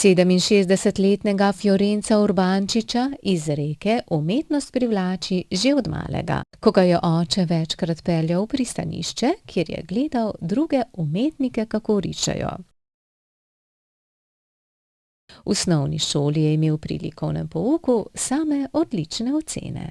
67-letnega Fiorenca Urbančiča iz Reke umetnost privlači že od malega, ko ga je oče večkrat peljal v pristanišče, kjer je gledal druge umetnike, kako rišejo. V osnovni šoli je imel pri likovnem pouku same odlične ocene.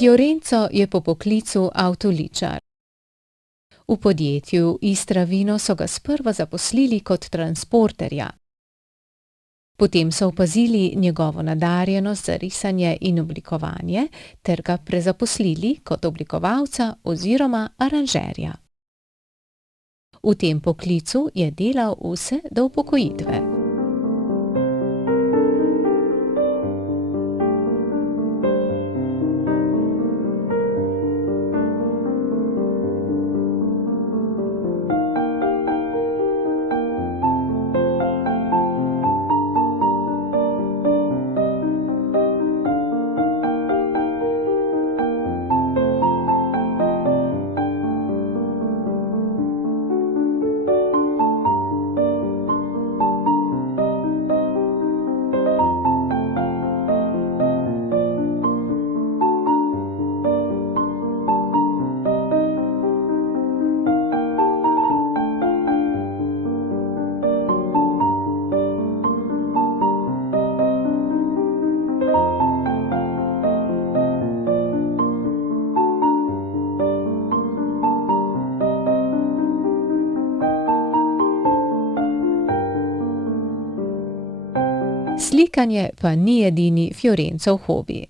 Fiorenco je po poklicu avtoličar. V podjetju Istravinov so ga sprva zaposlili kot transporterja. Potem so opazili njegovo nadarjenost za risanje in oblikovanje ter ga prezaposlili kot oblikovalca oziroma aranžerja. V tem poklicu je delal vse do upokojitve. Slikanje pa ni edini Fiorencov hobi.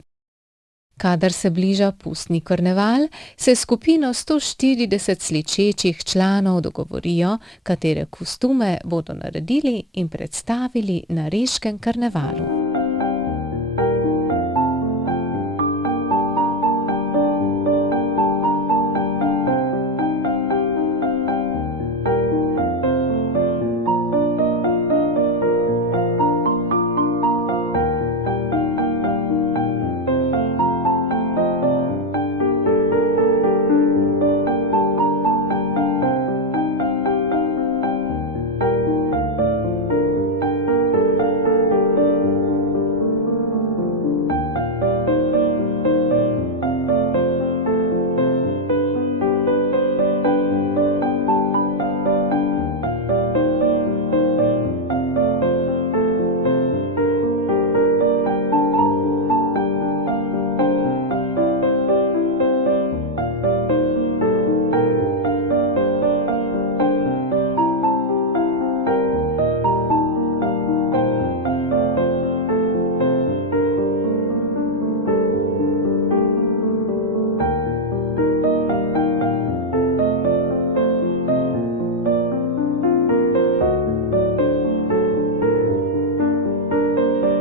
Kadar se bliža pustni karneval, se s skupino 140 sličečih članov dogovorijo, katere kostume bodo naredili in predstavili na reškem karnevalu.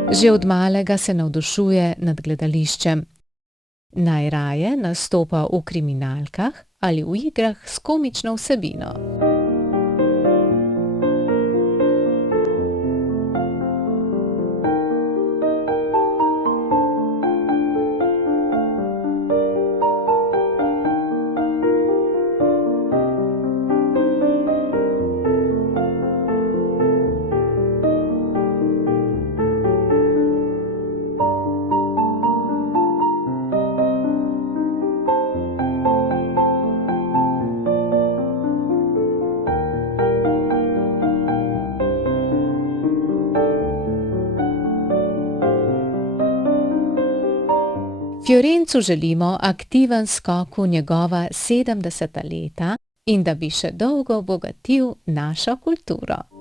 Že od malega se navdušuje nad gledališčem. Najraje nastopa v kriminalkah ali v igrah s komično vsebino. Fiorencu želimo aktiven skok v njegova 70. leta in da bi še dolgo bogatil našo kulturo.